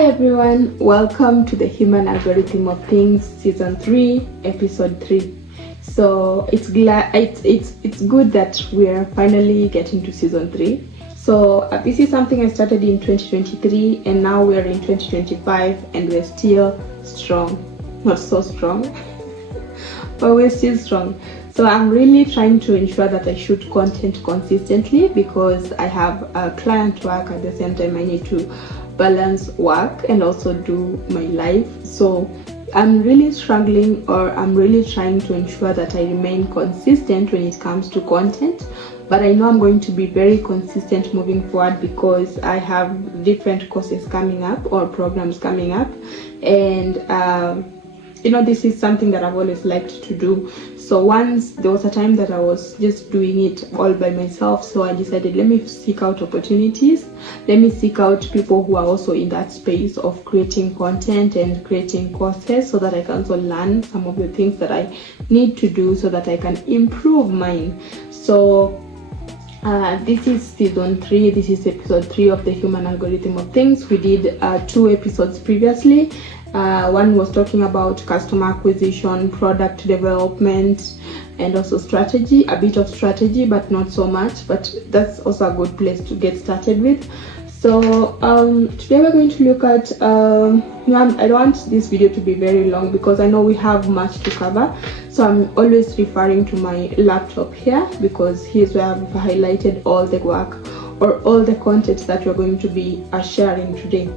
Hi everyone, welcome to the Human Algorithm of Things Season 3, Episode 3. So it's good that we're finally getting to Season 3. So this is something I started in 2023 and now we're in 2025 and we're still strong. Not so strong, but we're still strong. So I'm really trying to ensure that I shoot content consistently because I have a client work at the same time. I need to balance work and also do my life. So I'm really struggling, or I'm really trying to ensure that I remain consistent when it comes to content. But I know I'm going to be very consistent moving forward because I have different courses coming up or programs coming up, and this is something that I've always liked to do. So once there was a time that I was just doing it all by myself, so I decided, let me seek out opportunities, let me seek out people who are also in that space of creating content and creating courses, so that I can also learn some of the things that I need to do so that I can improve mine. So this is season 3, this is episode 3 of the Human Algorithm of Things. We did 2 episodes previously. One was talking about customer acquisition, product development, and also strategy, a bit of strategy, but not so much, but that's also a good place to get started with. So today we're going to look at, I don't want this video to be very long because I know we have much to cover. So I'm always referring to my laptop here because here's where I've highlighted all the work or all the content that we're going to be sharing today.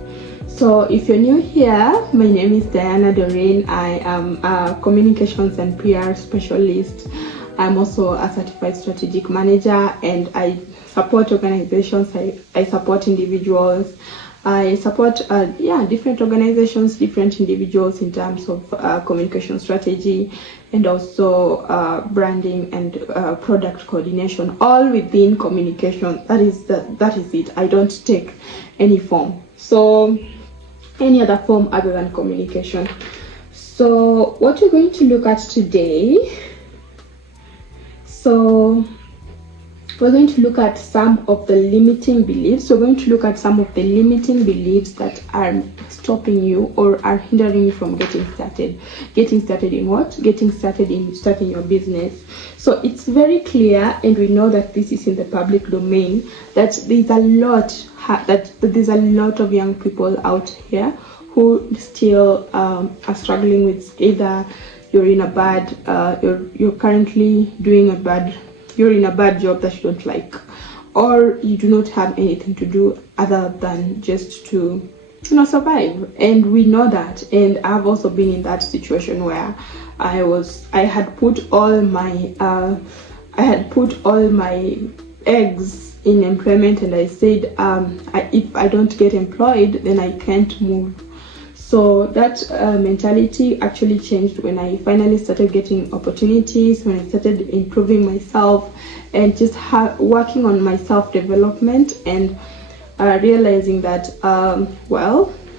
So if you're new here, my name is Diana Doreen. I am a communications and PR specialist. I'm also a certified strategic manager, and I support organizations. I support individuals. I support different organizations, different individuals in terms of communication strategy and also branding and product coordination, all within communication. That is it. I don't take any form. So any other form other than communication. So what we're going to look at today, so we're going to look at some of the limiting beliefs. We're going to look at some of the limiting beliefs that are stopping you or are hindering you from getting started. Getting started in what? Getting started in starting your business. So it's very clear, and we know that this is in the public domain, that there's a lot of young people out here who still are struggling with either you're in a bad, you're currently doing you're in a bad job that you don't like, or you do not have anything to do other than just to survive. And we know that, and I've also been in that situation where I had put all my eggs in employment, and I said if I don't get employed, then I can't move. So that mentality actually changed when I finally started getting opportunities, when I started improving myself and just working on my self-development, and realizing that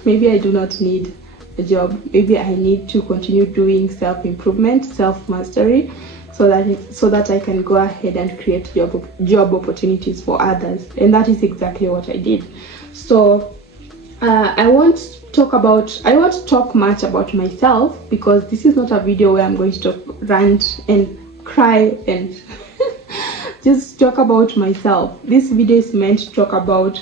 maybe I do not need a job. Maybe I need to continue doing self-improvement, self-mastery, so that I can go ahead and create job opportunities for others. And that is exactly what I did. So I won't talk much about myself because this is not a video where I'm going to rant and cry and just talk about myself. This video is meant to talk about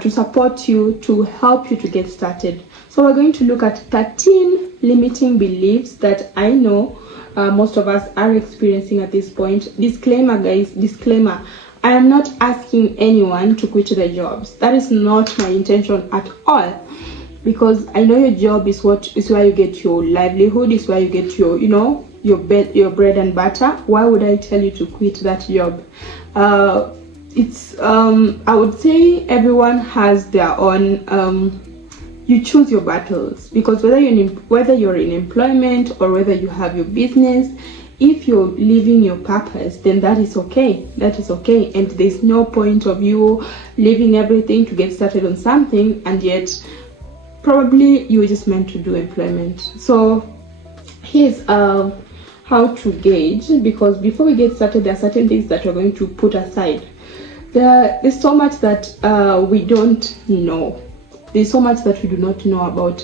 to support you, to help you to get started. So we're going to look at 13 limiting beliefs that I know most of us are experiencing at this point. Disclaimer, guys, disclaimer. I am not asking anyone to quit their jobs. That is not my intention at all, because I know your job is where you get your livelihood, is where you get your bread and butter. Why would I tell you to quit that job? I would say everyone has their own. You choose your battles, because whether you're in employment or whether you have your business, if you're living your purpose, then that is okay. That is okay, and there's no point of you leaving everything to get started on something, and yet probably you were just meant to do employment. So here's how to gauge, because before we get started, there are certain things that we're going to put aside. There's so much that we don't know. There's so much that we do not know about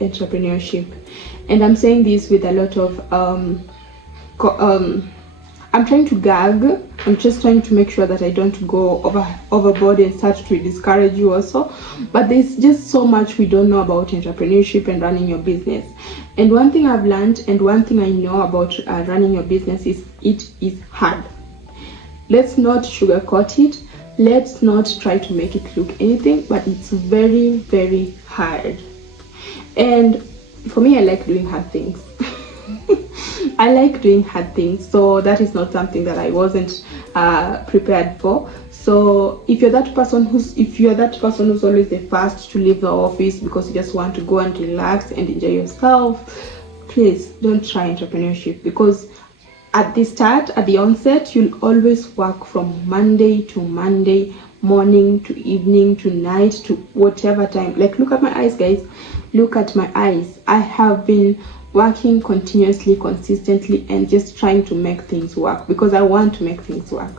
entrepreneurship, and I'm saying this with a lot of I'm trying to gag. I'm just trying to make sure that I don't go overboard and start to discourage you also. But there's just so much we don't know about entrepreneurship and running your business. And one thing I've learned and one thing I know about running your business is it is hard. Let's not sugarcoat it. Let's not try to make it look anything, but it's very, very hard. And for me, I like doing hard things. I like doing hard things, so that is not something that I wasn't prepared for. So if you're that person who's always the first to leave the office because you just want to go and relax and enjoy yourself, please don't try entrepreneurship, because at the onset, you'll always work from Monday to Monday, morning to evening to night to whatever time. Like, look at my eyes, guys. Look at my eyes. I have been working continuously, consistently, and just trying to make things work because I want to make things work.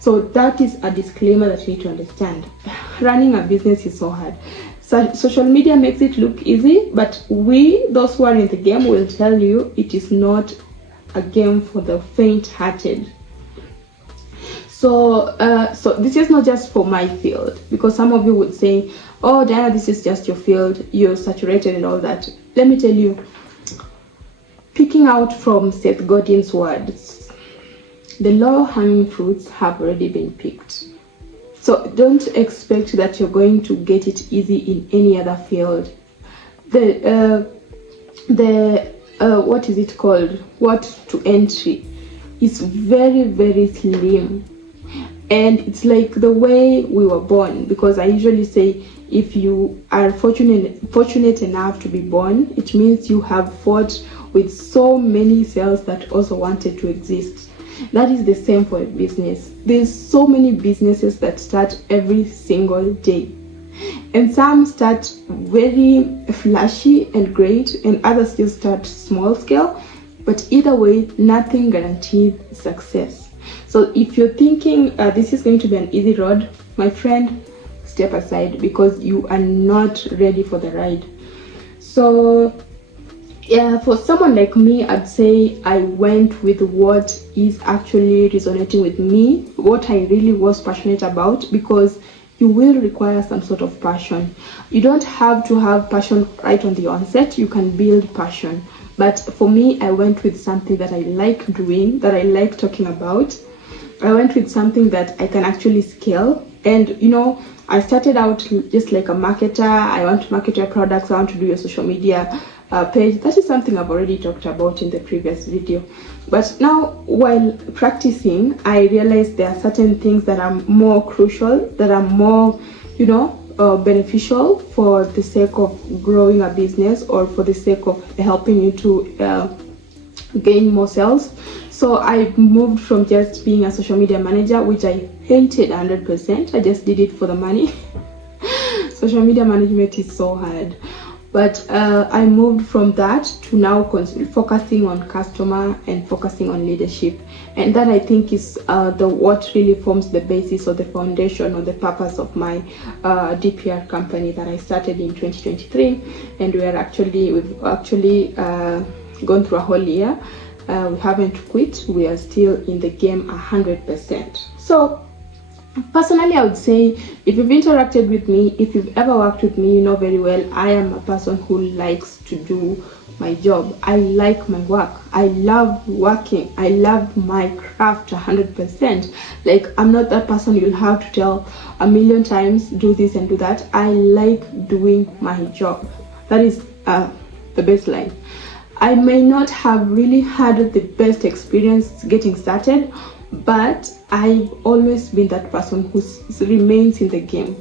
So that is a disclaimer that you need to understand. Running a business is so hard. So social media makes it look easy, but those who are in the game, will tell you it is not a game for the faint-hearted. So this is not just for my field, because some of you would say, oh Diana, this is just your field, you're saturated and all that. Let me tell you, picking out from Seth Godin's words, the low-hanging fruits have already been picked. So don't expect that you're going to get it easy in any other field. What is it called? What to entry is very, very slim. And it's like the way we were born, because I usually say, if you are fortunate enough to be born, it means you have fought with so many cells that also wanted to exist. That is the same for a business. There's so many businesses that start every single day, and some start very flashy and great, and others just start small scale. But either way, nothing guarantees success. So if you're thinking this is going to be an easy road, my friend, step aside, because you are not ready for the ride. So yeah, for someone like me, I'd say I went with what is actually resonating with me, what I really was passionate about, because you will require some sort of passion. You don't have to have passion right on the onset. You can build passion. But for me, I went with something that I like doing, that I like talking about. I went with something that I can actually scale. And I started out just like a marketer. I want to market your products. I want to do your social media page. That is something I've already talked about in the previous video. But now, while practicing, I realized there are certain things that are more crucial, that are more, beneficial for the sake of growing a business, or for the sake of helping you to gain more sales. So I moved from just being a social media manager, which I hated 100%. I just did it for the money. Social media management is so hard. But I moved from that to now focusing on customer and focusing on leadership. And that, I think, is what really forms the basis or the foundation or the purpose of my DPR company that I started in 2023. And we've actually gone through a whole year. We haven't quit. We are still in the game 100%. So personally, I would say, if you've interacted with me, if you've ever worked with me, you know very well I am a person who likes to do my job. I like my work. I love working. I love my craft 100%. Like, I'm not that person you'll have to tell a million times, do this and do that. I like doing my job. That is the baseline. I may not have really had the best experience getting started, but I've always been that person who remains in the game.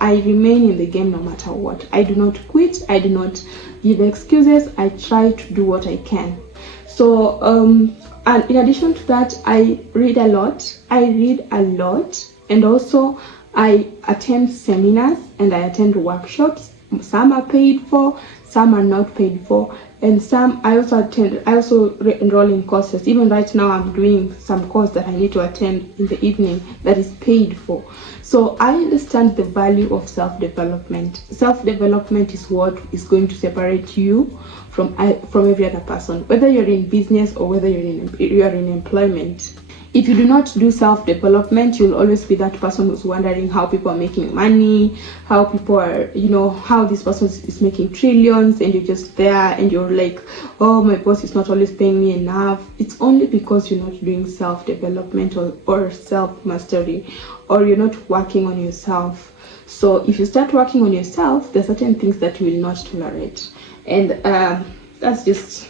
I remain in the game no matter what. I do not quit. I do not give excuses. I try to do what I can. So, and in addition to that, I read a lot. And also I attend seminars and I attend workshops. Some are paid for, some are not paid for, and some I also enroll in courses. Even right now I'm doing some course that I need to attend in the evening that is paid for. So I understand the value of self-development. Self-development is what is going to separate you from every other person, whether you're in business or whether you're in employment. If you do not do self-development, you'll always be that person who's wondering how people are making money, how people are, how this person is making trillions, and you're just there and you're like, oh, my boss is not always paying me enough. It's only because you're not doing self-development or self-mastery, or you're not working on yourself. So if you start working on yourself, there are certain things that you will not tolerate. And that's just,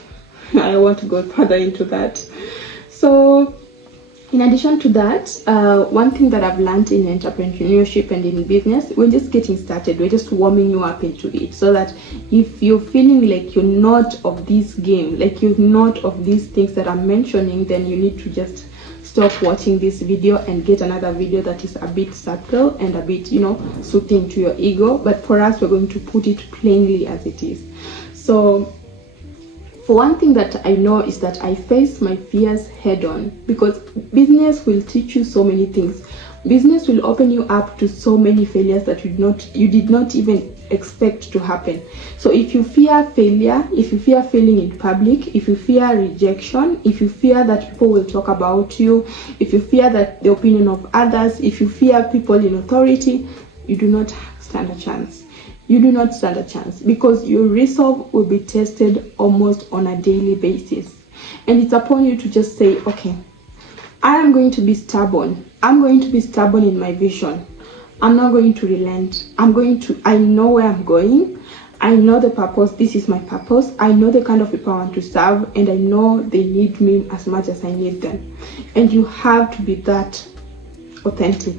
I want to go further into that. So in addition to that, one thing that I've learned in entrepreneurship and in business, we're just getting started. We're just warming you up into it, so that if you're feeling like you're not of this game, like you're not of these things that I'm mentioning, then you need to just stop watching this video and get another video that is a bit subtle and a bit, soothing to your ego. But for us, we're going to put it plainly as it is. So for one thing that I know is that I face my fears head on, because business will teach you so many things. Business will open you up to so many failures that you did not even expect to happen. So if you fear failure, if you fear failing in public, if you fear rejection, if you fear that people will talk about you, if you fear that the opinion of others, if you fear people in authority, you do not stand a chance. You do not stand a chance, because your resolve will be tested almost on a daily basis. And it's upon you to just say, okay, I am going to be stubborn. I'm going to be stubborn in my vision. I'm not going to relent. I know where I'm going. I know the purpose. This is my purpose. I know the kind of people I want to serve, and I know they need me as much as I need them. And you have to be that authentic.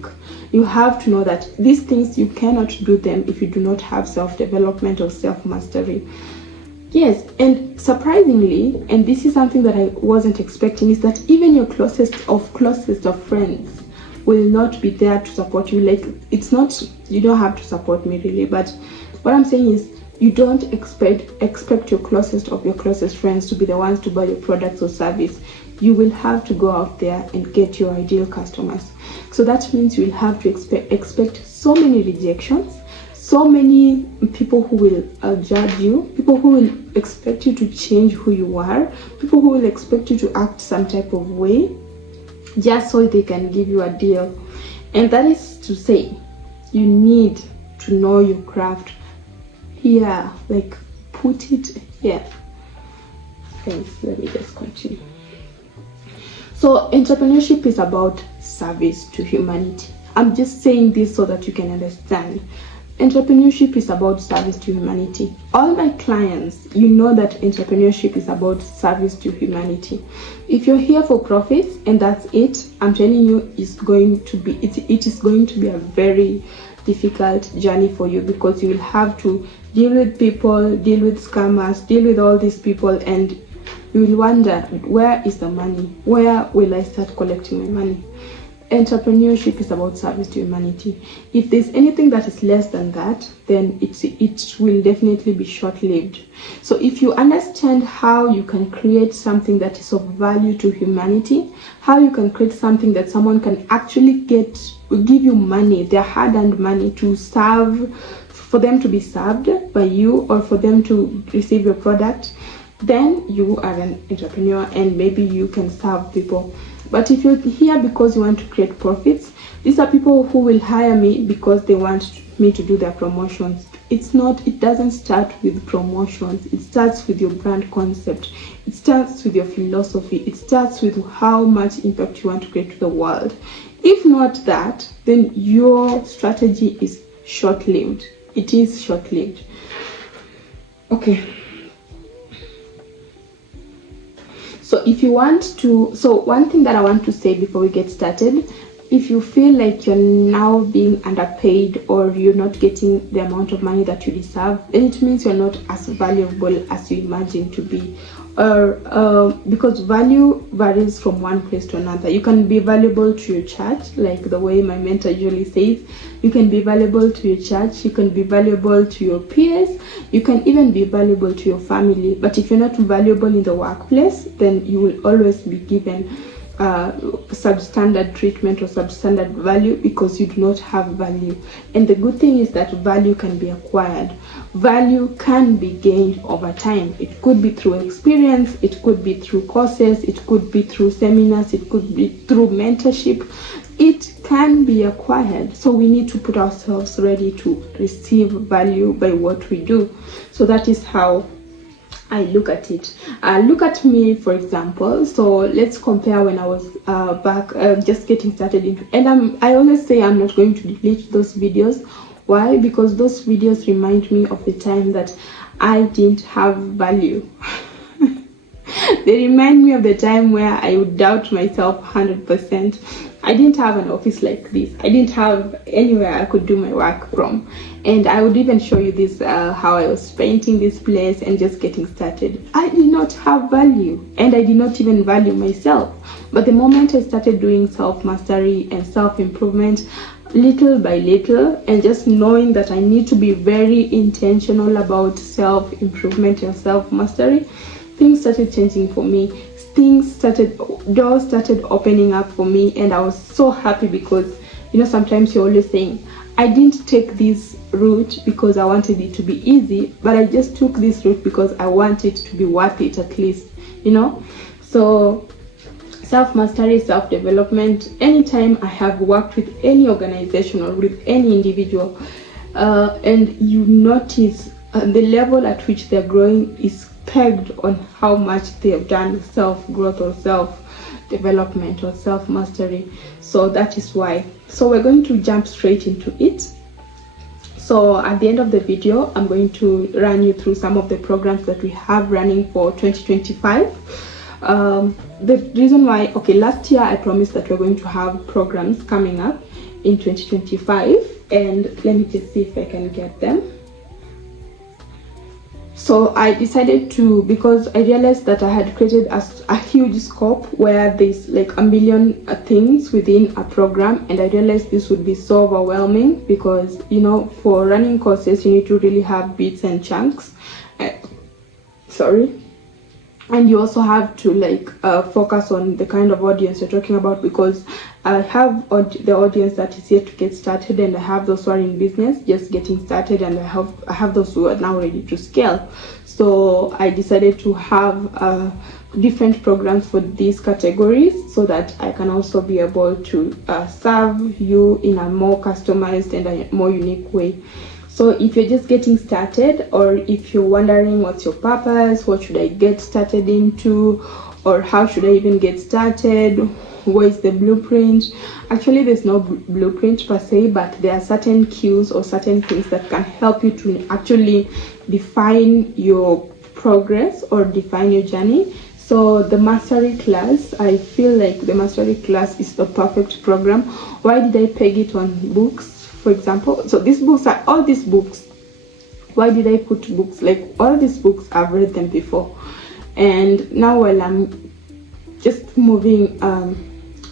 You have to know that these things, you cannot do them if you do not have self-development or self-mastery. Yes, and surprisingly, and this is something that I wasn't expecting, is that even your closest of friends will not be there to support you. Like, it's not, you don't have to support me really, but what I'm saying is, you don't expect your closest of your closest friends to be the ones to buy your products or service. You will have to go out there and get your ideal customers. So that means you will have to expect so many rejections, so many people who will judge you, people who will expect you to change who you are, people who will expect you to act some type of way just so they can give you a deal. And that is to say, you need to know your craft. Yeah, like put it here. Thanks, let me just continue. So entrepreneurship is about service to humanity. I'm just saying this so that you can understand. Entrepreneurship is about service to humanity. All my clients, you know that entrepreneurship is about service to humanity. If you're here for profits and that's it, I'm telling you, it is going to be a very difficult journey for you, because you will have to deal with people, deal with scammers, deal with all these people, and you will wonder, where is the money? Where will I start collecting my money? Entrepreneurship is about service to humanity. If there's anything that is less than that, then it will definitely be short-lived. So if you understand how you can create something that is of value to humanity, how you can create something that someone can actually give you money, their hard-earned money, to serve, for them to be served by you, or for them to receive your product, then you are an entrepreneur and maybe you can serve people. But if you're here because you want to create profits, these are people who will hire me because they want me to do their promotions. It doesn't start with promotions. It starts with your brand concept. It starts with your philosophy. It starts with how much impact you want to create to the world. If not that, then your strategy is short-lived. It is short-lived. Okay. So if you want to, so one thing that I want to say before we get started, if you feel like you're now being underpaid or you're not getting the amount of money that you deserve, then it means you're not as valuable as you imagine to be. Or because value varies from one place to another. You can be valuable to your church, like the way my mentor usually says. You can be valuable to your church, you can be valuable to your peers, you can even be valuable to your family. But if you're not valuable in the workplace, then you will always be given substandard treatment or substandard value because you do not have value. And the good thing is that value can be acquired. Value can be gained over time. It could be through experience, it could be through courses, it could be through seminars, it could be through mentorship. It can be acquired. So we need to put ourselves ready to receive value by what we do. So that is how I look at it. Look at me, for example. So let's compare when I was back just getting started into, and I always say I'm not going to delete those videos. Why? Because those videos remind me of the time that I didn't have value. They remind me of the time where I would doubt myself 100%. I didn't have an office like this. I didn't have anywhere I could do my work from. And I would even show you this, how I was painting this place and just getting started. I did not have value, and I did not even value myself. But the moment I started doing self-mastery and self-improvement, little by little, and just knowing that I need to be very intentional about self-improvement and self-mastery, things started changing for me. Doors started opening up for me, and I was so happy because, you know, sometimes you're always saying, I didn't take this route because I wanted it to be easy, but I just took this route because I want it to be worth it at least, you know. So self-mastery, self-development, anytime I have worked with any organization or with any individual, and you notice the level at which they're growing is pegged on how much they have done self-growth or self-development or self-mastery. So that is why. So we're going to jump straight into it. So at the end of the video, I'm going to run you through some of the programs that we have running for 2025. The reason why, okay, last year I promised that we're going to have programs coming up in 2025, and let me just see if I can get them. So I decided to, because I realized that I had created a huge scope where there's like a million things within a program, and I realized this would be so overwhelming because, you know, for running courses you need to really have bits and chunks. And you also have to like focus on the kind of audience you're talking about, because I have the audience that is yet to get started, and I have those who are in business just getting started, and I have those who are now ready to scale. So I decided to have different programs for these categories so that I can also be able to serve you in a more customized and a more unique way. So if you're just getting started, or if you're wondering what's your purpose, what should I get started into, or how should I even get started, what is the blueprint? Actually, there's no blueprint per se, but there are certain cues or certain things that can help you to actually define your progress or define your journey. So the mastery class, I feel like the mastery class is the perfect program. Why did I peg it on books? For example, so these books are all these books. Why did I put books? Like all these books, I've read them before, and now while I'm just moving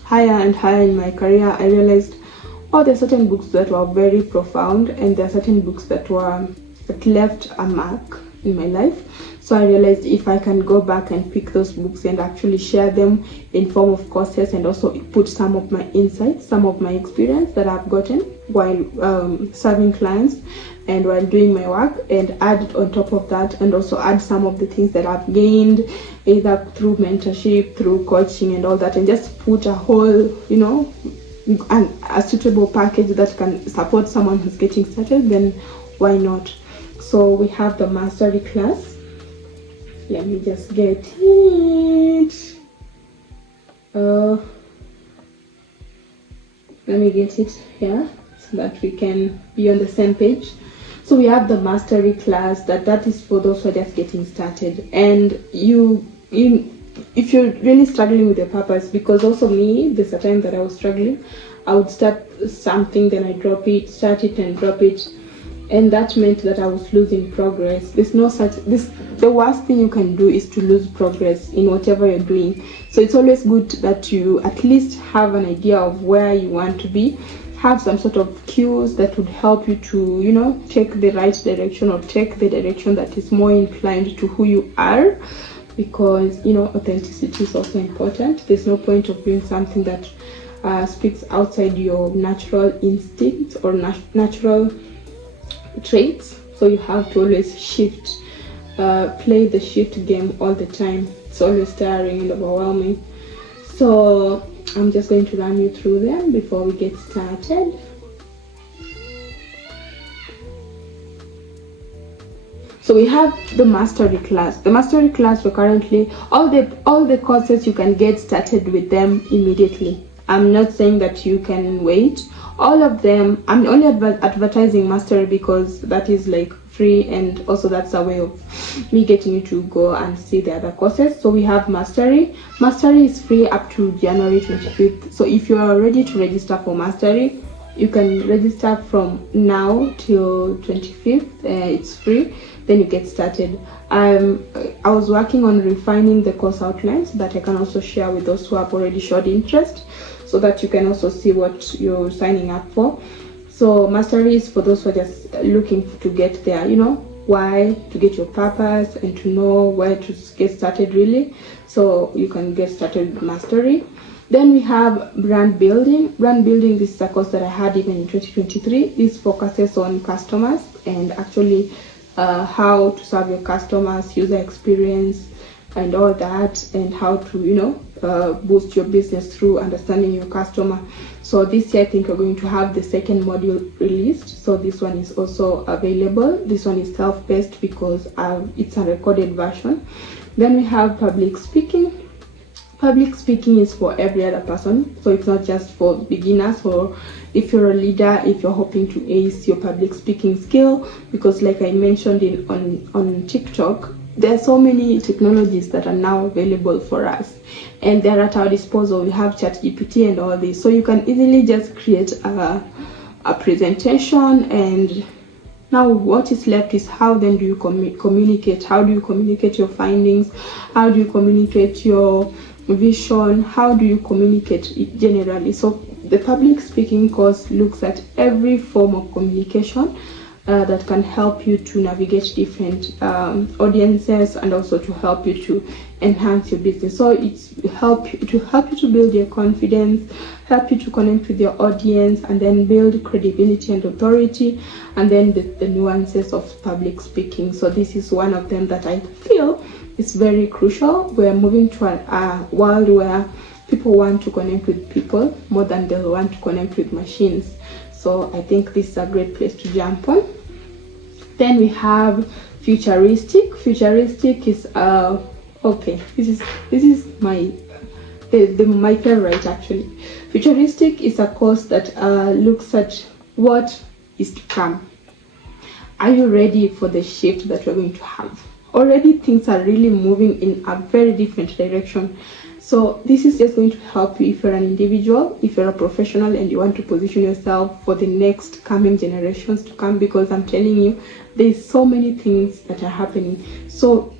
higher and higher in my career, I realized, oh, there are certain books that were very profound, and there are certain books that left a mark in my life. So I realized if I can go back and pick those books and actually share them in form of courses, and also put some of my insights, some of my experience that I've gotten while serving clients and while doing my work, and add on top of that, and also add some of the things that I've gained either through mentorship, through coaching and all that, and just put a whole, you know, a suitable package that can support someone who's getting started, then why not? So we have the mastery class. Let me just get it. Let me get it here so that we can be on the same page. So we have the mastery class that is for those who are just getting started, and if you're really struggling with your purpose, because also me, there's a time that I was struggling. I would start something, then I drop it, start it and drop it, and that meant that I was losing progress. There's no such this. The worst thing you can do is to lose progress in whatever you're doing. So it's always good that you at least have an idea of where you want to be, have some sort of cues that would help you to, take the right direction, or take the direction that is more inclined to who you are, because authenticity is also important. There's no point of doing something that speaks outside your natural instincts or natural traits. So you have to always shift, play the shift game all the time. It's always tiring and overwhelming. So I'm just going to run you through them before we get started. So we have the mastery class. The mastery class, we're currently all the courses, you can get started with them immediately. I'm not saying that you can wait. All of them, I'm only advertising mastery because that is like free, and also that's a way of me getting you to go and see the other courses. So we have mastery. Mastery is free up to January 25th. So if you are ready to register for mastery, you can register from now till 25th. It's free. Then you get started. I was working on refining the course outlines that I can also share with those who have already showed interest, so that you can also see what you're signing up for. So mastery is for those who are just looking to get there, why, to get your purpose and to know where to get started really. So you can get started with mastery. Then we have brand building. Brand building, this is a course that I had even in 2023. This focuses on customers and actually how to serve your customers, user experience and all that, and how to boost your business through understanding your customer. So this year I think we're going to have the second module released. So this one is also available. This one is self-paced because it's a recorded version. Then we have public speaking. Public speaking is for every other person, so it's not just for beginners, or if you're a leader, if you're hoping to ace your public speaking skill, because like I mentioned on TikTok, there are so many technologies that are now available for us, and they're at our disposal. We have ChatGPT and all this, so you can easily just create a presentation, and now what is left is how then do you communicate? How do you communicate your findings? How do you communicate your vision? How do you communicate generally? So the public speaking course looks at every form of communication that can help you to navigate different audiences, and also to help you to enhance your business. So it's help you to build your confidence, help you to connect with your audience, and then build credibility and authority, and then the nuances of public speaking. So this is one of them that I feel is very crucial. We're moving to a world where people want to connect with people more than they want to connect with machines. So I think this is a great place to jump on. Then we have futuristic. Futuristic is okay. This is my favorite actually. Futuristic is a course that looks at what is to come. Are you ready for the shift that we're going to have? Already things are really moving in a very different direction. So this is just going to help you if you're an individual, if you're a professional and you want to position yourself for the next coming generations to come, because I'm telling you, there's so many things that are happening. So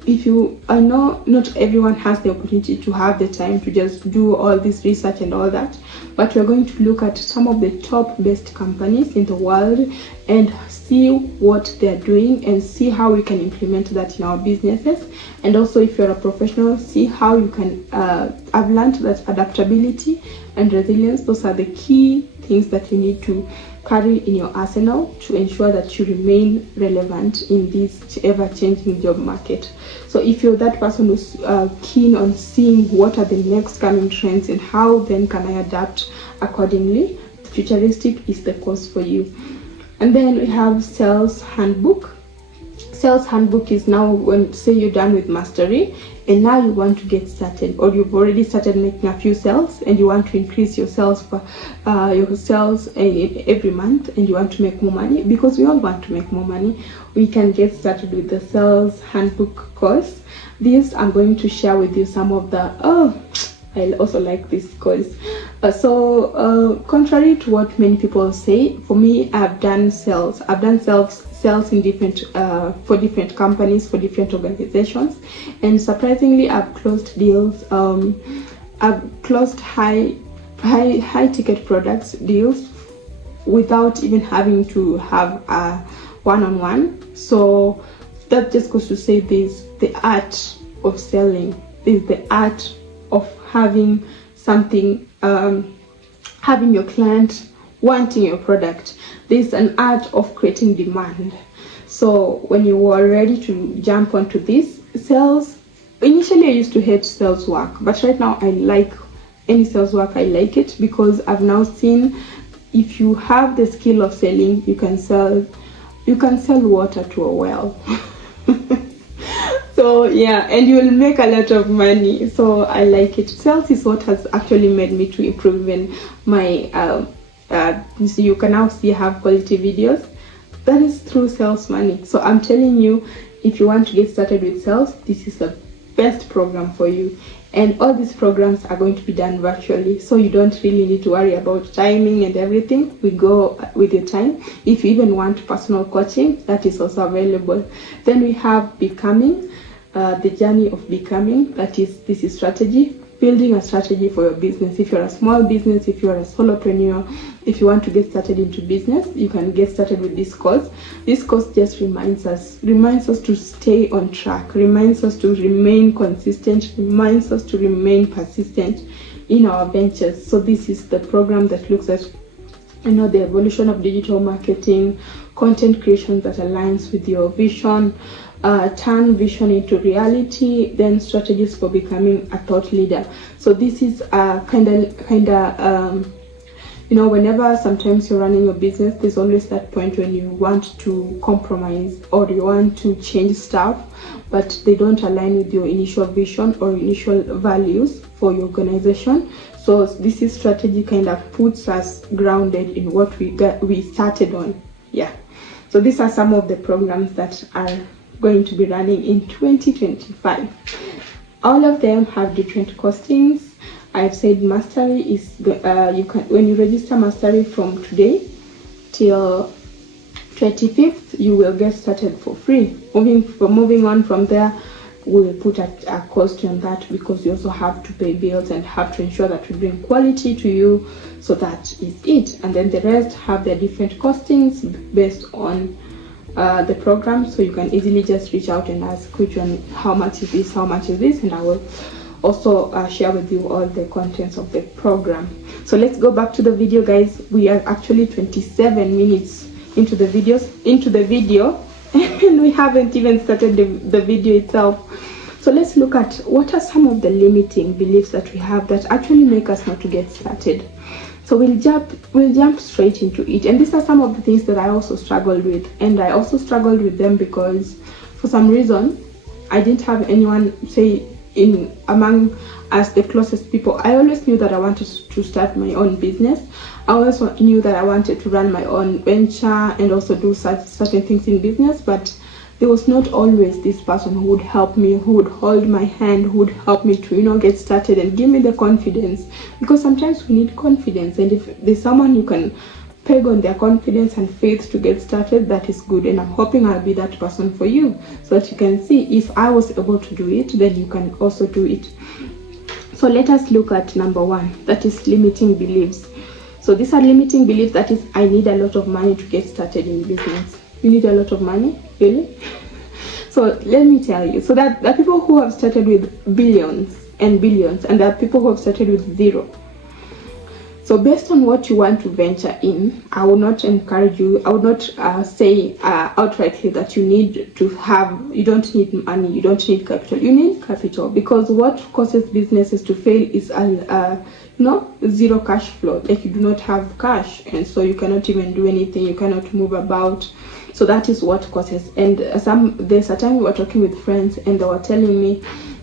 I know not everyone has the opportunity to have the time to just do all this research and all that, but we're going to look at some of the top best companies in the world and see what they're doing and see how we can implement that in our businesses. And also, if you're a professional, see how you can I've learned that adaptability and resilience, those are the key things that you need to carry in your arsenal to ensure that you remain relevant in this ever-changing job market. So if you're that person who's keen on seeing what are the next coming trends and how then can I adapt accordingly, Futuristic is the course for you. And then we have Sales Handbook. Sales Handbook is now when, say, you're done with mastery and now you want to get started, or you've already started making a few sales and you want to increase your sales every month, and you want to make more money, because we all want to make more money. We can get started with the Sales Handbook course. This I'm going to share with you some of the I also like this course. Contrary to what many people say, for me, I've done sales. I've done sales in different for different companies, for different organizations, and surprisingly, I've closed deals. I've closed high ticket products deals without even having to have a one-on-one. So that just goes to say this: the art of selling is the art of having something, having your client wanting your product. There's an art of creating demand. So when you are ready to jump onto this sales, initially I used to hate sales work, but right now I like any sales work. I like it because I've now seen if you have the skill of selling, you can sell water to a well. So yeah, and you will make a lot of money. So I like it. Sales is what has actually made me to improve in my so you can now see I have quality videos. That is through sales money. So I'm telling you, if you want to get started with sales, this is the best program for you. And all these programs are going to be done virtually, so you don't really need to worry about timing and everything. We go with your time. If you even want personal coaching, that is also available. Then we have becoming, the journey of becoming. This is strategy, building a strategy for your business. If you're a small business, if you're a solopreneur, if you want to get started into business, you can get started with this course. This course just reminds us to stay on track, reminds us to remain consistent, reminds us to remain persistent in our ventures. So this is the program that looks at the evolution of digital marketing, content creation that aligns with your vision, turn vision into reality, then strategies for becoming a thought leader. So this is whenever sometimes you're running your business, there's always that point when you want to compromise or you want to change stuff, but they don't align with your initial vision or initial values for your organization. So this is strategy kind of puts us grounded in what we started on. Yeah. So these are some of the programs that are going to be running in 2025. All of them have different costings. I've said mastery is when you register mastery from today till 25th, you will get started for free. Moving on from there, we'll put a cost on that because you also have to pay bills and have to ensure that we bring quality to you. So that is it. And then the rest have their different costings based on the program. So you can easily just reach out and ask which one, how much is this, and I will also share with you all the contents of the program. So let's go back to the video, guys. We are actually 27 minutes into the video and we haven't even started the video itself. So let's look at what are some of the limiting beliefs that we have that actually make us not to get started. So we'll jump straight into it. And these are some of the things that I also struggled with, and I also struggled with them because for some reason I didn't have anyone say among us, the closest people. I always knew that I wanted to start my own business. I also knew that I wanted to run my own venture and also do certain things in business, but there was not always this person who would help me, who would hold my hand, who would help me to get started and give me the confidence, because sometimes we need confidence, and if there's someone you can peg on their confidence and faith to get started, that is good. And I'm hoping I'll be that person for you, so that you can see if I was able to do it, then you can also do it. So let us look at number one, that is limiting beliefs. So these are limiting beliefs, that is, I need a lot of money to get started in business. You need a lot of money? Really? So let me tell you, so that there are people who have started with billions and billions, and there are people who have started with zero. So based on what you want to venture in, I will not encourage you, I would not say outrightly that you don't need money, you don't need capital. You need capital, because what causes businesses to fail is zero cash flow. Like, you do not have cash, and so you cannot even do anything, you cannot move about. So that is what causes. And there's a time we were talking with friends and they were telling me,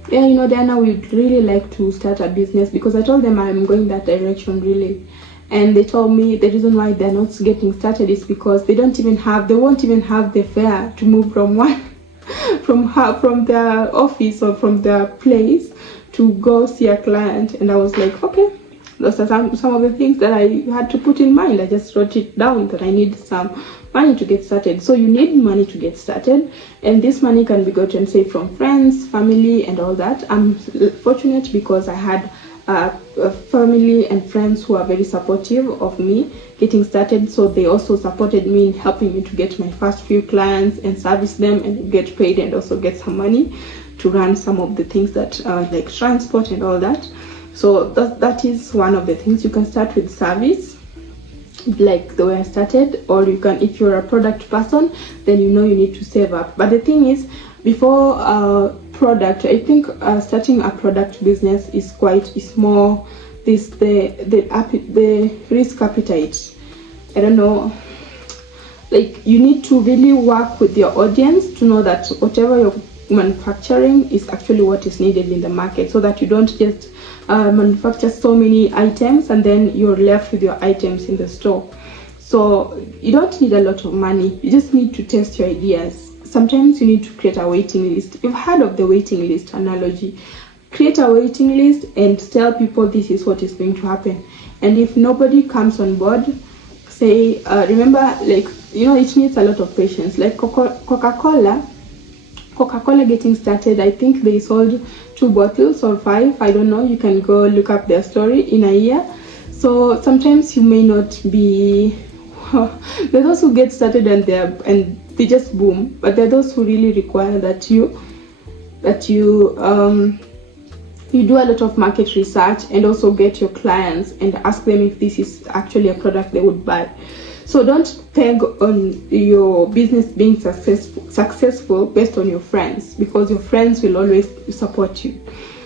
yeah, Diana, we'd really like to start a business, because I told them I'm going that direction really. And they told me the reason why they're not getting started is because they won't even have the fare to move from their office or from their place to go see a client, and I was like, okay, those are some of the things that I had to put in mind. I just wrote it down that I need some money to get started. So you need money to get started, and this money can be gotten, say, from friends, family, and all that. I'm fortunate because I had a family and friends who are very supportive of me getting started, so they also supported me in helping me to get my first few clients and service them and get paid, and also get some money to run some of the things that like transport and all that. So that is one of the things. You can start with service, like the way I started, or you can, if you're a product person, then you need to save up. But the thing is, before product, I think starting a product business is more the risk appetite. I don't know, like you need to really work with your audience to know that whatever you're manufacturing is actually what is needed in the market, so that you don't just manufacture so many items and then you're left with your items in the store. So you don't need a lot of money, you just need to test your ideas. Sometimes you need to create a waiting list. You've heard of the waiting list analogy. Create a waiting list and tell people this is what is going to happen, and if nobody comes on board, say remember, like, it needs a lot of patience. Like Coca-Cola getting started, I think they sold 2 bottles or 5, I don't know, you can go look up their story, in a year. So sometimes you may not be there are those who get started and they just boom, but there are those who really require that you do a lot of market research and also get your clients and ask them if this is actually a product they would buy. So don't peg on your business being successful based on your friends, because your friends will always support you.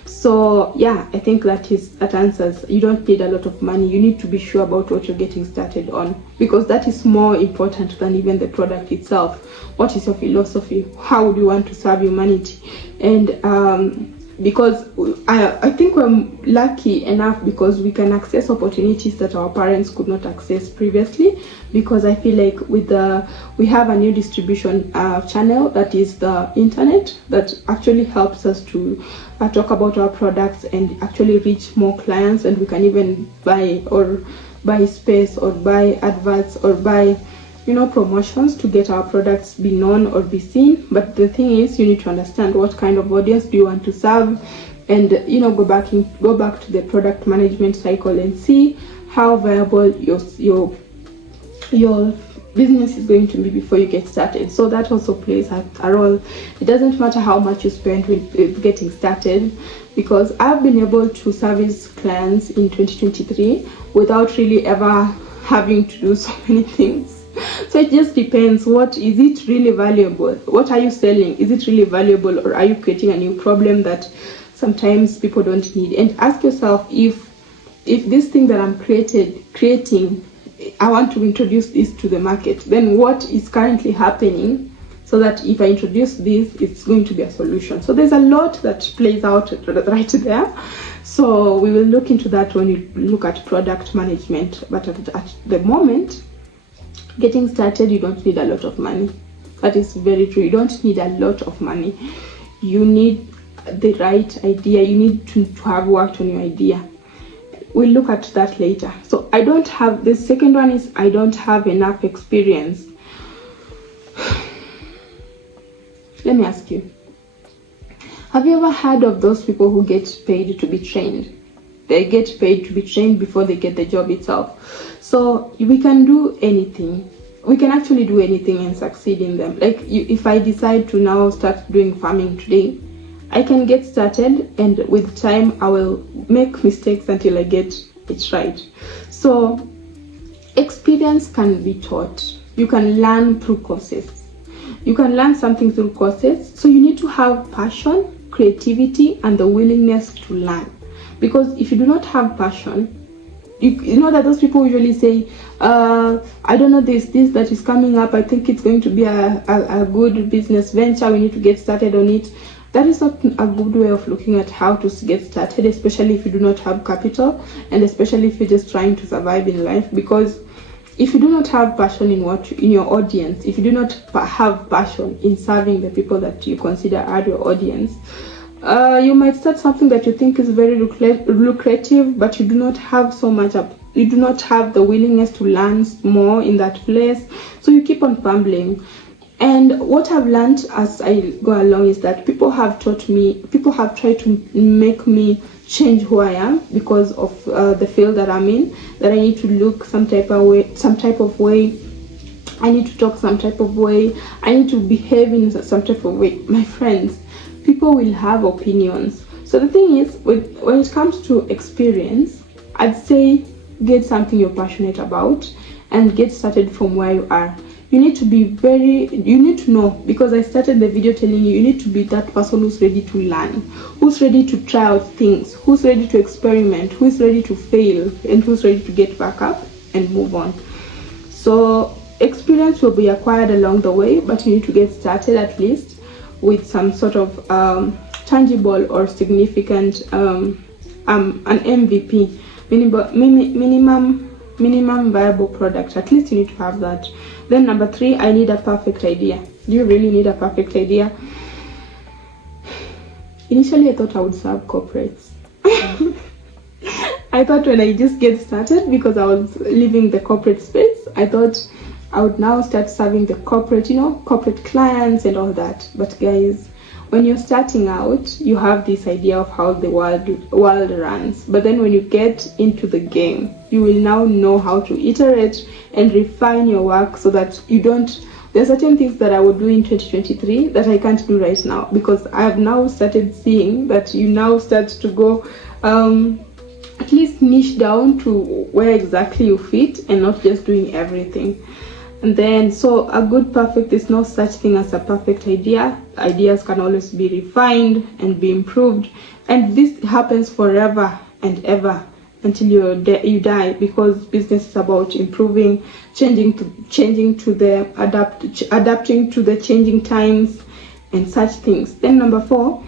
So yeah, I think that answers. You don't need a lot of money. You need to be sure about what you're getting started on, because that is more important than even the product itself. What is your philosophy? How would you want to serve humanity? And because I think we're lucky enough because we can access opportunities that our parents could not access previously, because I feel like we have a new distribution channel, that is the internet, that actually helps us to talk about our products and actually reach more clients, and we can even buy space or buy adverts or buy promotions to get our products be known or be seen. But the thing is, you need to understand what kind of audience do you want to serve, and go back to the product management cycle and see how viable your business is going to be before you get started. So that also plays a role. It doesn't matter how much you spend with getting started, because I've been able to service clients in 2023 without really ever having to do so many things. So it just depends. What is it really valuable? What are you selling? Is it really valuable, or are you creating a new problem that sometimes people don't need? And ask yourself, if this thing that I'm creating, I want to introduce this to the market, then what is currently happening, so that if I introduce this, it's going to be a solution. So there's a lot that plays out right there. So we will look into that when you look at product management. But at the moment, getting started, you don't need a lot of money. That is very true. You don't need a lot of money. You need the right idea. You need to have worked on your idea. We'll look at that later. So the second one is, I don't have enough experience. Let me ask you, have you ever heard of those people who get paid to be trained? They get paid to be trained before they get the job itself. So we can do anything. We can actually do anything and succeed in them. Like if I decide to now start doing farming today, I can get started, and with time I will make mistakes until I get it right. So experience can be taught. You can learn through courses. You can learn something through courses. So you need to have passion, creativity, and the willingness to learn. Because if you do not have passion, you know that those people usually say, I don't know this that is coming up, I think it's going to be a good business venture, we need to get started on it. That is not a good way of looking at how to get started, especially if you do not have capital, and especially if you're just trying to survive in life. Because if you do not have passion in your audience, if you do not have passion in serving the people that you consider are your audience, You might start something that you think is very lucrative, but you do not have so much up. You do not have the willingness to learn more in that place, so you keep on fumbling. And what I've learned as I go along is that people have tried to make me change who I am because of the field that I'm in, that I need to look some type of way, I need to talk some type of way, I need to behave in some type of way. My friends, people will have opinions. So the thing is, when it comes to experience, I'd say get something you're passionate about and get started from where you are. You need to know, because I started the video telling you need to be that person who's ready to learn, who's ready to try out things, who's ready to experiment, who's ready to fail, and who's ready to get back up and move on. So experience will be acquired along the way, but you need to get started at least with some sort of tangible or significant an MVP, minimum viable product. At least you need to have that. Then number 3, I need a perfect idea. Do you really need a perfect idea? Initially I thought I would serve corporates. I thought when I just get started, because I was leaving the corporate space, I thought I would now start serving the corporate clients and all that. But guys, when you're starting out, you have this idea of how the world runs. But then when you get into the game, you will now know how to iterate and refine your work so that you don't... There are certain things that I would do in 2023 that I can't do right now, because I have now started seeing that you now start to go at least niche down to where exactly you fit and not just doing everything. And then, so a good perfect, is no such thing as a perfect idea. Ideas can always be refined and be improved, and this happens forever and ever until you die, because business is about improving, adapting to the changing times and such things. Then number 4,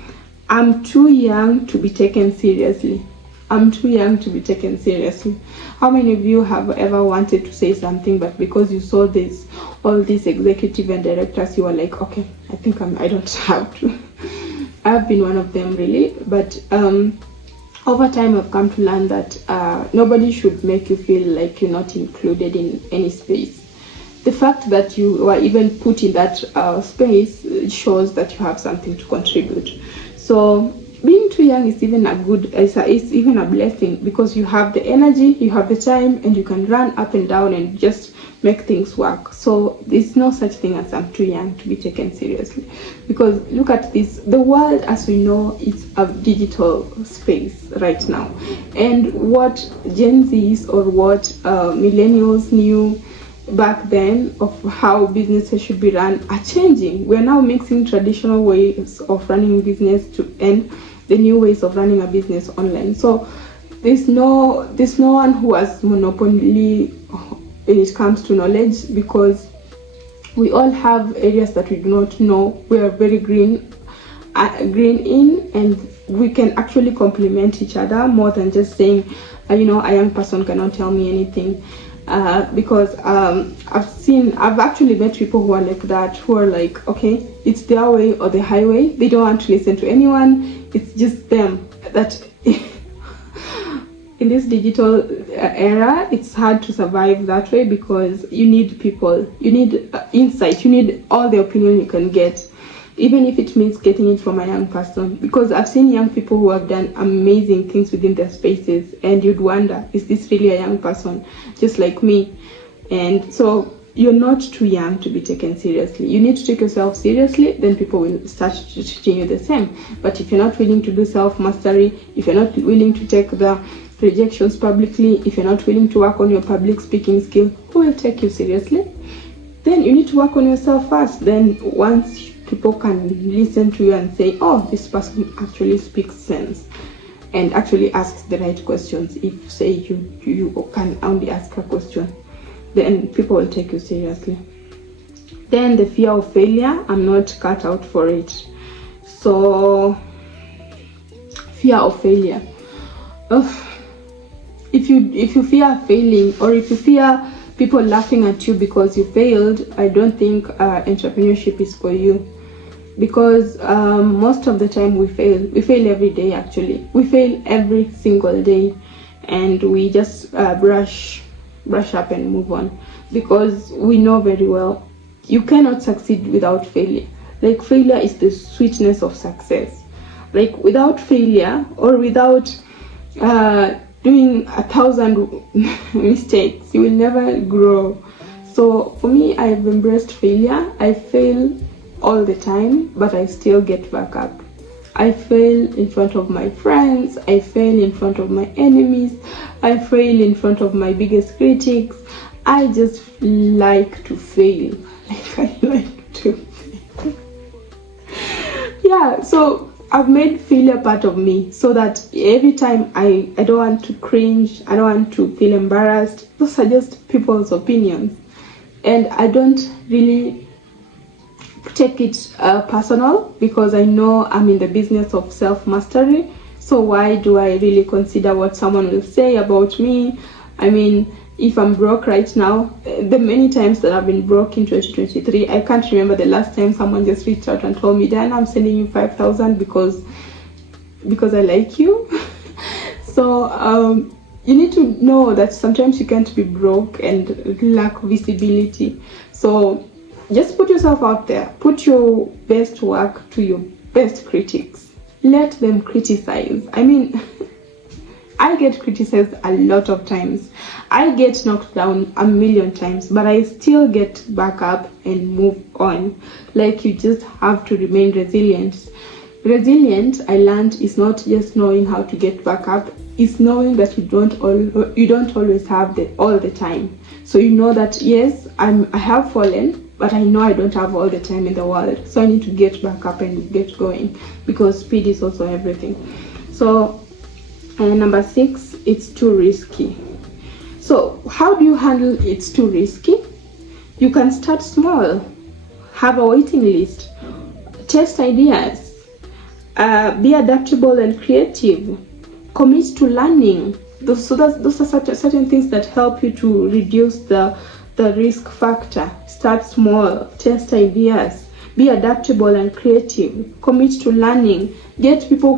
I'm too young to be taken seriously. I'm too young to be taken seriously. How many of you have ever wanted to say something, but because you saw all these executive and directors, you were like, okay, I think I don't have to. I've been one of them, really. But over time I've come to learn that nobody should make you feel like you're not included in any space. The fact that you were even put in that space shows that you have something to contribute. So being too young is even a blessing, because you have the energy, you have the time, and you can run up and down and just make things work. So there's no such thing as I'm too young to be taken seriously, because look at this. The world as we know is a digital space right now, and what Gen Zs or what millennials knew back then of how businesses should be run are changing. We're now mixing traditional ways of running business and the new ways of running a business online. So there's no one who has monopoly when it comes to knowledge, because we all have areas that we do not know. We are very green in, and we can actually complement each other more than just saying, a young person cannot tell me anything. Because I've actually met people who are like that, who are like, okay, it's their way or the highway. They don't want to listen to anyone. It's just them. That in this digital era, it's hard to survive that way, because you need people, you need insight, you need all the opinion you can get, even if it means getting it from a young person. Because I've seen young people who have done amazing things within their spaces, and you'd wonder, is this really a young person just like me? And so you're not too young to be taken seriously. You need to take yourself seriously, then people will start to treat you the same. But if you're not willing to do self-mastery, if you're not willing to take the rejections publicly, if you're not willing to work on your public speaking skill, who will take you seriously? Then you need to work on yourself first. Then once people can listen to you and say, oh, this person actually speaks sense and actually asks the right questions. If say you can only ask a question, then people will take you seriously. Then the fear of failure, I'm not cut out for it. So fear of failure. If you fear failing, or if you fear people laughing at you because you failed, I don't think entrepreneurship is for you. because most of the time we fail every day. Actually, we fail every single day, and we just brush up and move on, because we know very well you cannot succeed without failure. Like, failure is the sweetness of success. Like, without failure, or without doing 1,000 mistakes, you will never grow. So for me, I've embraced failure. I fail all the time, but I still get back up. I fail in front of my friends, I fail in front of my enemies, I fail in front of my biggest critics. I just like to fail. I like to fail. Yeah, so I've made failure part of me, so that every time I don't want to cringe, I don't want to feel embarrassed. Those are just people's opinions, and I don't really take it personal, because I know I'm in the business of self-mastery. So why do I really consider what someone will say about me? I mean, if I'm broke right now, the many times that I've been broke in 2023, I can't remember the last time someone just reached out and told me, Dan, I'm sending you 5,000 because I like you. So you need to know that sometimes you can't be broke and lack visibility. So just put yourself out there. Put your best work to your best critics. Let them criticize. I mean, I get criticized a lot of times. I get knocked down a million times, but I still get back up and move on. Like, you just have to remain resilient. Resilient, I learned, is not just knowing how to get back up. It's knowing that you don't always have all the time. So you know that, yes, I have fallen, but I know I don't have all the time in the world. So I need to get back up and get going, because speed is also everything. So number 6, it's too risky. So how do you handle it's too risky? You can start small, have a waiting list, test ideas, be adaptable and creative, commit to learning. Those are certain things that help you to reduce the risk factor. Start small, test ideas, be adaptable and creative, commit to learning. Get people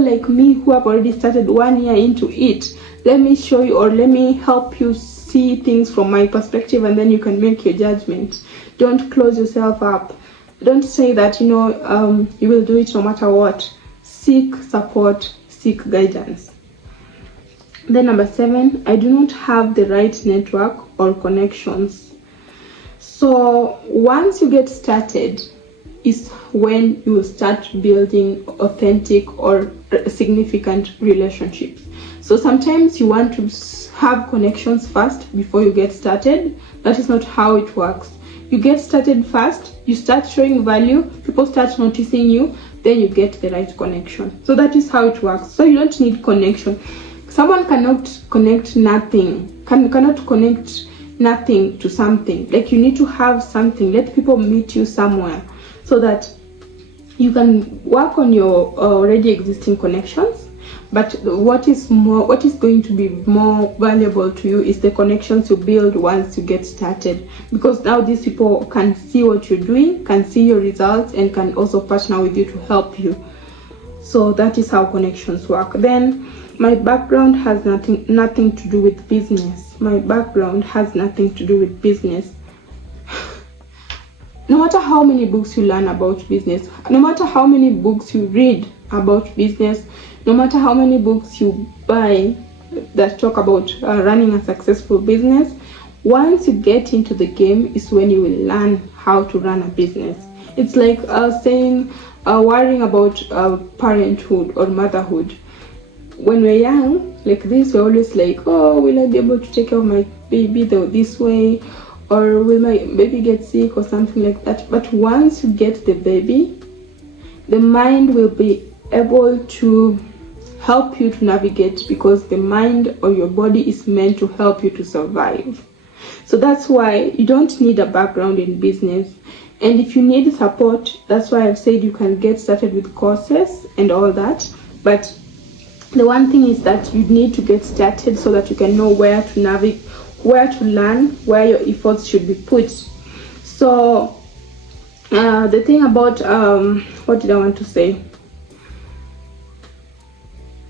like me who have already started 1 year into it. Let me show you, or let me help you see things from my perspective, and then you can make your judgment. Don't close yourself up. Don't say that you will do it no matter what. Seek support, seek guidance. Then number 7, I do not have the right network or connections. So once you get started is when you will start building authentic or significant relationships. So sometimes you want to have connections first before you get started. That is not how it works. You get started first, you start showing value, people start noticing you, then you get the right connection. So that is how it works. So you don't need connection. Someone cannot connect nothing, cannot connect nothing to something. Like, you need to have something. Let people meet you somewhere, so that you can work on your already existing connections. But what is going to be more valuable to you is the connections you build once you get started, because now these people can see what you're doing, can see your results, and can also partner with you to help you. So that is how connections work. Then my background has nothing to do with business. My background has nothing to do with business. No matter how many books you learn about business, no matter how many books you read about business, no matter how many books you buy that talk about running a successful business, once you get into the game is when you will learn how to run a business. It's like worrying about parenthood or motherhood. When we're young, like this, we're always like, oh, will I be able to take care of my baby this way? Or will my baby get sick or something like that? But once you get the baby, the mind will be able to help you to navigate, because the mind or your body is meant to help you to survive. So that's why you don't need a background in business. And if you need support, that's why I've said you can get started with courses and all that. But the one thing is that you need to get started so that you can know where to navigate, where to learn, where your efforts should be put. So The thing about what did I want to say?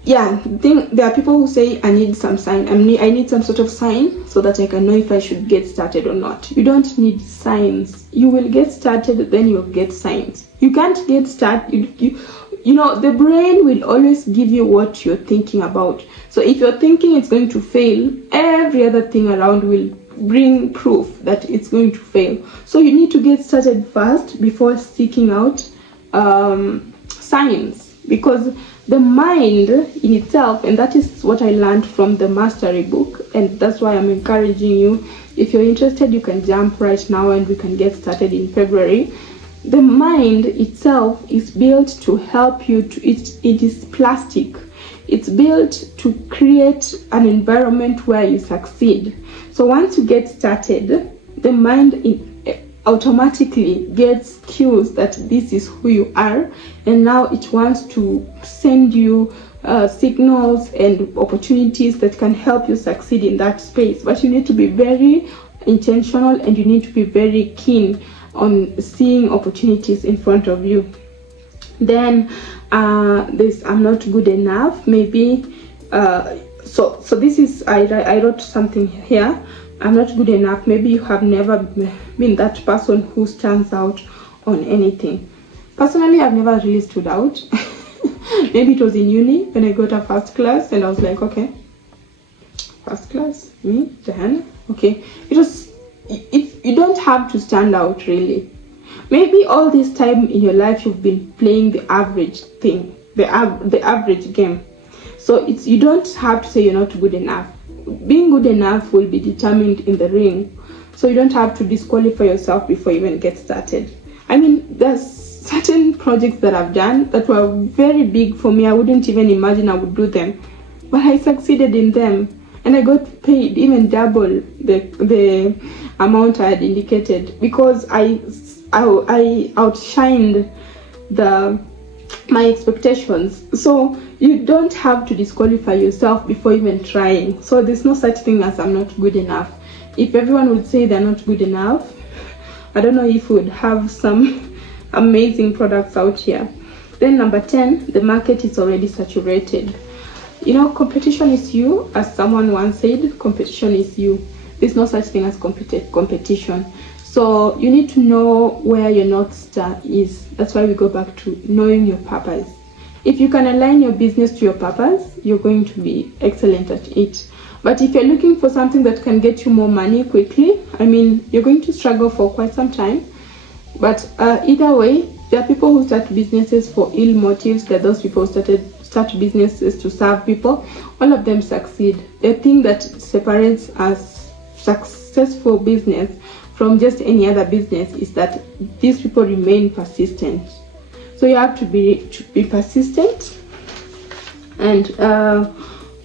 Yeah, there are people who say I need some sign. I need some sort of sign so that I can know if I should get started or not. You don't need signs. You will get started, then you'll get signs. You can't get started. You know, the brain will always give you what you're thinking about. So if you're thinking it's going to fail, every other thing around will bring proof that it's going to fail. So you need to get started first before seeking out signs, because the mind in itself, and that is what I learned from the mastery book, and that's why I'm encouraging you, if you're interested, you can jump right now and we can get started in February. The mind itself is built to help you it is plastic. It's built to create an environment where you succeed. So once you get started, the mind automatically gets cues that this is who you are, and now it wants to send you signals and opportunities that can help you succeed in that space. But you need to be very intentional, and you need to be very keen on seeing opportunities in front of you. Then this I'm not good enough, maybe so this is I wrote something here. I'm not good enough. Maybe you have never been that person who stands out on anything. Personally, I've never really stood out. Maybe it was in uni when I got a first class and I was like, okay, first class, me, Jahan, okay. You don't have to stand out really. Maybe all this time in your life you've been playing the average thing, the average game. So you don't have to say you're not good enough. Being good enough will be determined in the ring. So you don't have to disqualify yourself before you even get started. I mean, there's certain projects that I've done that were very big for me. I wouldn't even imagine I would do them, but I succeeded in them, and I got paid even double the amount I had indicated, because I outshined my expectations. So you don't have to disqualify yourself before even trying. So there's no such thing as I'm not good enough. If everyone would say they're not good enough, I don't know if we would have some amazing products out here. Then number 10, the market is already saturated. You know, competition is you. As someone once said, competition is you. There's no such thing as competition. So you need to know where your North Star is. That's why we go back to knowing your purpose. If you can align your business to your purpose, you're going to be excellent at it. But if you're looking for something that can get you more money quickly, I mean, you're going to struggle for quite some time. But either way, there are people who start businesses for ill motives. There are those people who start businesses to serve people. All of them succeed. The thing that separates a successful business from just any other business is that these people remain persistent. So you have to be persistent. And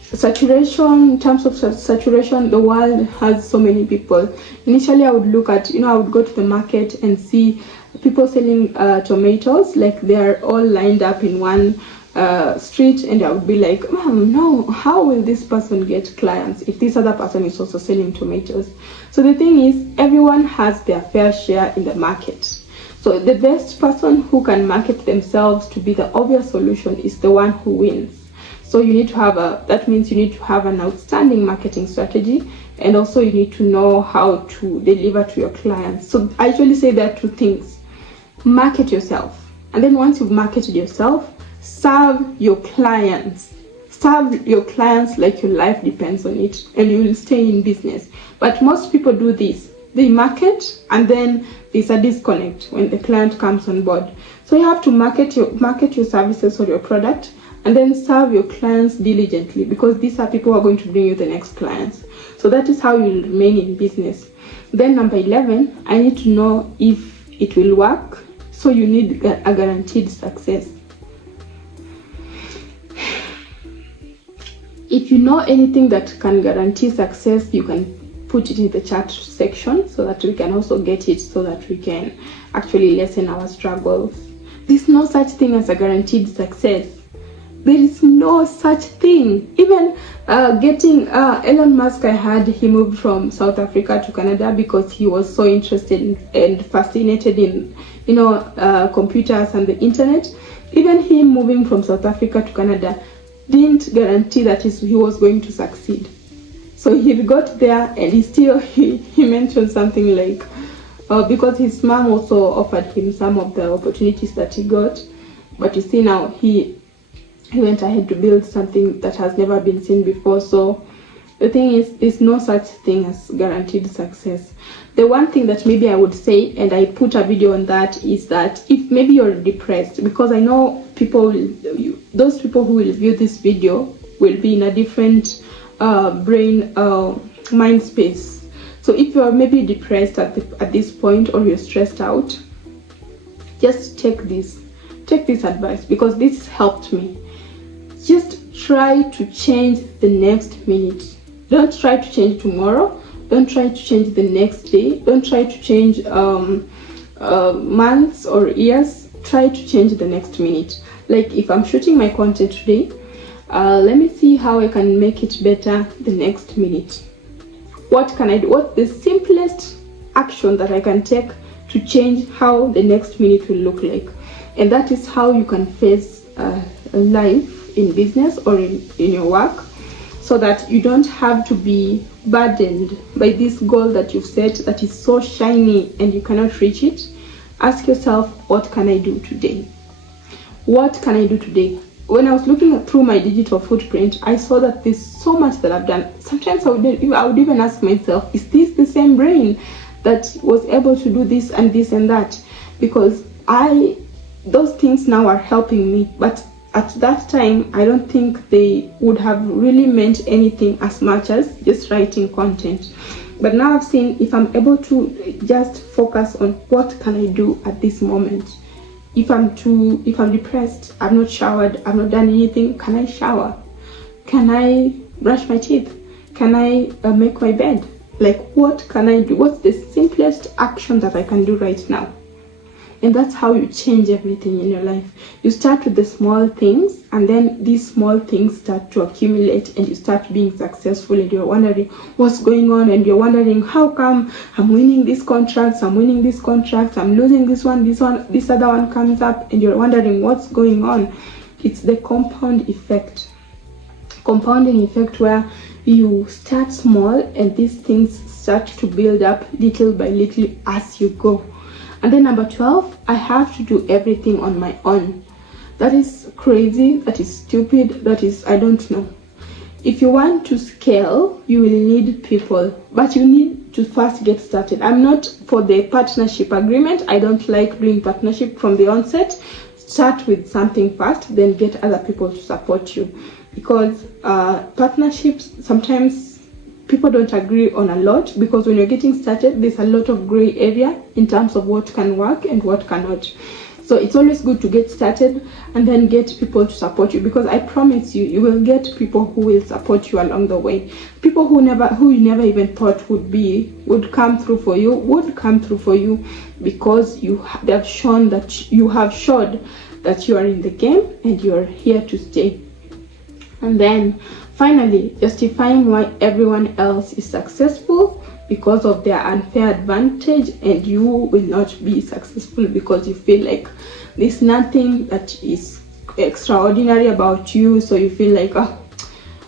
saturation, in terms of saturation, the world has so many people. Initially I would look at, I would go to the market and see people selling tomatoes, like they're all lined up in one street, and I would be like, no, how will this person get clients if this other person is also selling tomatoes? So the thing is, everyone has their fair share in the market. So the best person who can market themselves to be the obvious solution is the one who wins. So you need to have that means you need to have an outstanding marketing strategy, and also you need to know how to deliver to your clients. So I usually say there are two things. Market yourself, and then once you've marketed yourself, serve your clients. Serve your clients like your life depends on it, and you will stay in business. But most people do this. They market, and then there's a disconnect when the client comes on board. So you have to market your services or your product, and then serve your clients diligently, because these are people who are going to bring you the next clients. So that is how you will remain in business. Then number 11, I need to know if it will work. So you need a guaranteed success. If you know anything that can guarantee success, you can put it in the chat section so that we can also get it, so that we can actually lessen our struggles. There's no such thing as a guaranteed success. There is no such thing. Even getting Elon Musk, I heard he moved from South Africa to Canada because he was so interested and fascinated in computers and the internet. Even him moving from South Africa to Canada didn't guarantee that he was going to succeed. So he got there, and he mentioned something like, because his mom also offered him some of the opportunities that he got, but you see now he went ahead to build something that has never been seen before. So the thing is, there's no such thing as guaranteed success. The one thing that maybe I would say, and I put a video on that, is that if maybe you're depressed, because I know those people who will view this video will be in a different mind space. So if you're maybe depressed at this point, or you're stressed out, just take this advice, because this helped me. Just try to change the next minute. Don't try to change tomorrow. Don't try to change the next day. Don't try to change months or years. Try to change the next minute. Like, if I'm shooting my content today, let me see how I can make it better the next minute. What can I do? What's the simplest action that I can take to change how the next minute will look like? And that is how you can face life in business or in your work, so that you don't have to be burdened by this goal that you've set that is so shiny and you cannot reach it. Ask yourself, what can I do today? What can I do today? When I was looking through my digital footprint, I saw that there's so much that I've done. Sometimes I would even ask myself, is this the same brain that was able to do this and this and that? Because those things now are helping me, but at that time, I don't think they would have really meant anything as much as just writing content. But now I've seen, if I'm able to just focus on what can I do at this moment. If I'm depressed, I've not showered, I've not done anything, can I shower? Can I brush my teeth? Can I make my bed? Like, what can I do? What's the simplest action that I can do right now? And that's how you change everything in your life. You start with the small things, and then these small things start to accumulate, and you start being successful, and you're wondering what's going on, and you're wondering, how come I'm winning these contracts, I'm losing this one, this other one comes up, and you're wondering what's going on. It's the compounding effect, where you start small and these things start to build up little by little as you go. And then number 12, I have to do everything on my own. That is crazy, that is stupid, that is, I don't know. If you want to scale, you will need people, but you need to first get started. I'm not for the partnership agreement. I don't like doing partnership from the onset. Start with something first, then get other people to support you. Because partnerships, sometimes people don't agree on a lot, because when you're getting started, there's a lot of gray area in terms of what can work and what cannot. So it's always good to get started and then get people to support you, because I promise you, you will get people who will support you along the way. People who you never even thought would come through for you, because they have shown that you are in the game and you are here to stay. And then finally, justifying why everyone else is successful because of their unfair advantage, and you will not be successful because you feel like there's nothing that is extraordinary about you, so you feel like,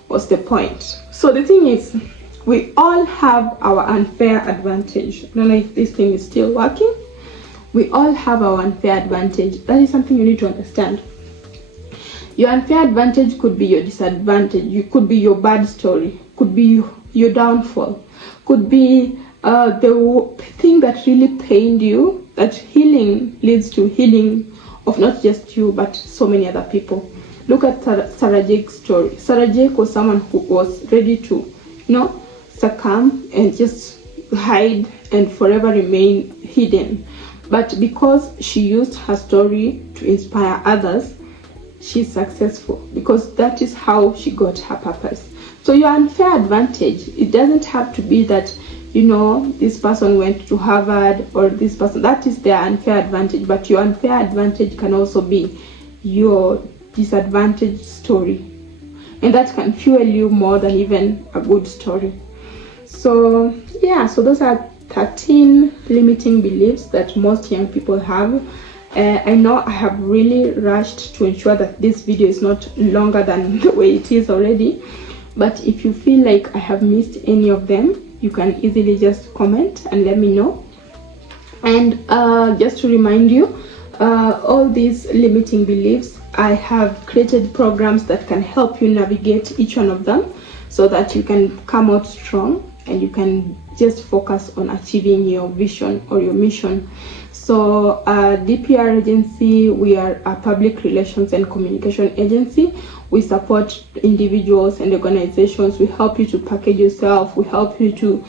what's the point? So the thing is, we all have our unfair advantage. I don't know if this thing is still working. We all have our unfair advantage. That is something you need to understand. Your unfair advantage could be your disadvantage. It could be your bad story. Could be your downfall. Could be the thing that really pained you. That healing leads to healing of not just you, but so many other people. Look at Sarah Jake's story. Sarah Jake was someone who was ready to, succumb and just hide and forever remain hidden. But because she used her story to inspire others, she's successful, because that is how she got her purpose. So your unfair advantage, it doesn't have to be that, this person went to Harvard, or this person, that is their unfair advantage. But your unfair advantage can also be your disadvantaged story, and that can fuel you more than even a good story. So those are 13 limiting beliefs that most young people have. I know I have really rushed to ensure that this video is not longer than the way it is already, but if you feel like I have missed any of them, you can easily just comment and let me know. And just to remind you, all these limiting beliefs, I have created programs that can help you navigate each one of them so that you can come out strong and you can just focus on achieving your vision or your mission. So DPR agency, we are a public relations and communication agency. We support individuals and organizations. We help you to package yourself. We help you to,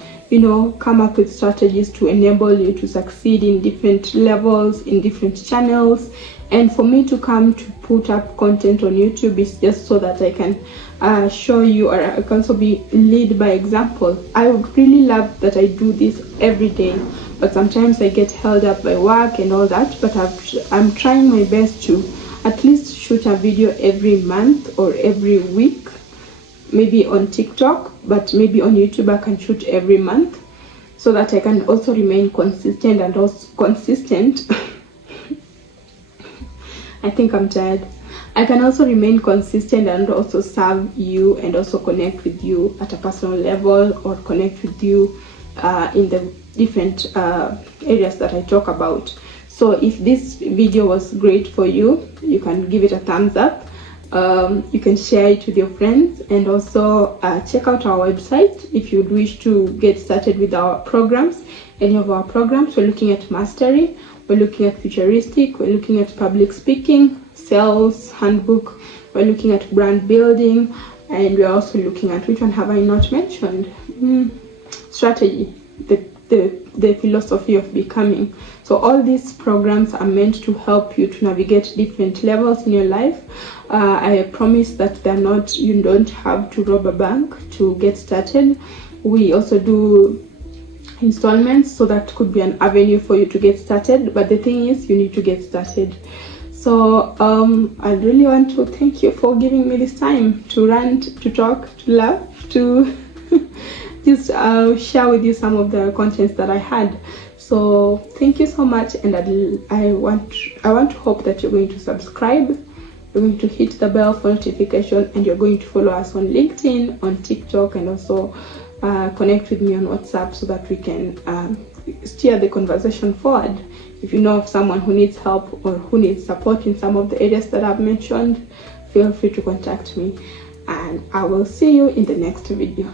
come up with strategies to enable you to succeed in different levels, in different channels. And for me to come to put up content on YouTube is just so that I can show you, or I can also be lead by example. I would really love that I do this every day, but sometimes I get held up by work and all that. But I'm trying my best to at least shoot a video every month or every week, maybe on TikTok, but maybe on YouTube I can shoot every month, so that I can also remain consistent and also consistent. I think I'm tired. I can also remain consistent and also serve you and also connect with you at a personal level, or connect with you in the different areas that I talk about. So if this video was great for you, you can give it a thumbs up. You can share it with your friends, and also check out our website if you wish to get started with our programs. Any of our programs, we're looking at mastery, we're looking at futuristic, we're looking at public speaking, sales handbook, we're looking at brand building, and we're also looking at, which one have I not mentioned? Strategy, the philosophy of becoming. So all these programs are meant to help you to navigate different levels in your life. I promise that you don't have to rob a bank to get started. We also do installments, so that could be an avenue for you to get started, but the thing is, you need to get started. So I really want to thank you for giving me this time to rant, to talk, to laugh, to just share with you some of the contents that I had. So thank you so much, and I want to hope that you're going to subscribe, you're going to hit the bell for notification, and you're going to follow us on LinkedIn, on TikTok, and also connect with me on WhatsApp, so that we can steer the conversation forward. If you know of someone who needs help or who needs support in some of the areas that I've mentioned, feel free to contact me, and I will see you in the next video.